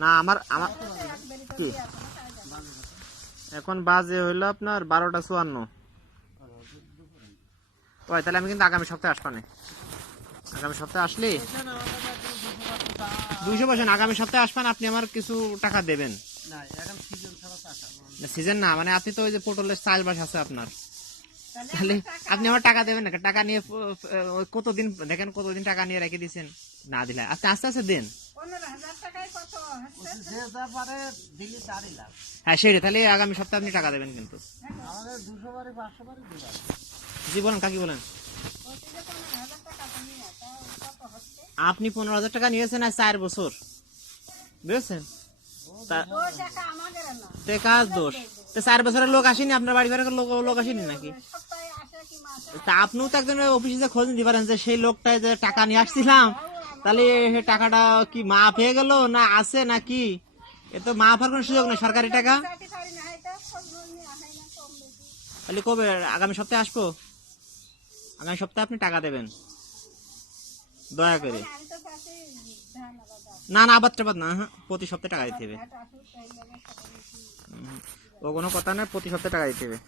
না আমার আমার কি এখন বাজে হইলো আপনার 12টা 54। ওই তাহলে আমি কিন্তু আগামী সপ্তাহে আসবানে। আগামী সপ্তাহে আসলে 200 আগামী সপ্তাহে আসবেন, আপনি আমার কিছু টাকা দেবেন। সিজন না মানে আপনি তো ওই যে পটলের চালবাস আছে আপনার, তাহলে আপনি আমার টাকা দেবেন না? টাকা নিয়ে কতদিন দেখেন, কতদিন টাকা নিয়ে রেখে দিচ্ছেন, না দিলে আস্তে আস্তে আস্তে দেন। হ্যাঁ সেটা তাহলে আগামী সপ্তাহে আপনি টাকা দেবেন কিন্তু। জি বলেন কাকি বলেন। আপনি 15,000 টাকা নিয়েছেন আর 4 বছর, বুঝেছেন? কাজ দোষ 4 বছরের লোক আসেনি আপনার বাড়ি ঘরে, লোক আসেনি নাকি? তা আপনিও তো একজন অফিসে খোঁজ নিতে পারেন যে সেই লোকটায় যে টাকা নিয়ে আসছিলাম, তাহলে টাকাটা কি মাফ হয়ে গেল না আছে নাকি? এ তো মাফ হওয়ার কোনো সুযোগ নেই, সরকারি টাকা। তাহলে কবে? আগামী সপ্তাহে আসবো। আগামী সপ্তাহে আপনি টাকা দেবেন দয়া করে। না না আবাদ টাবাদ না, প্রতি সপ্তাহে টাকা দিতে হবে। ও কোনো কথা না, প্রতি সপ্তাহে টাকা দিতে হবে।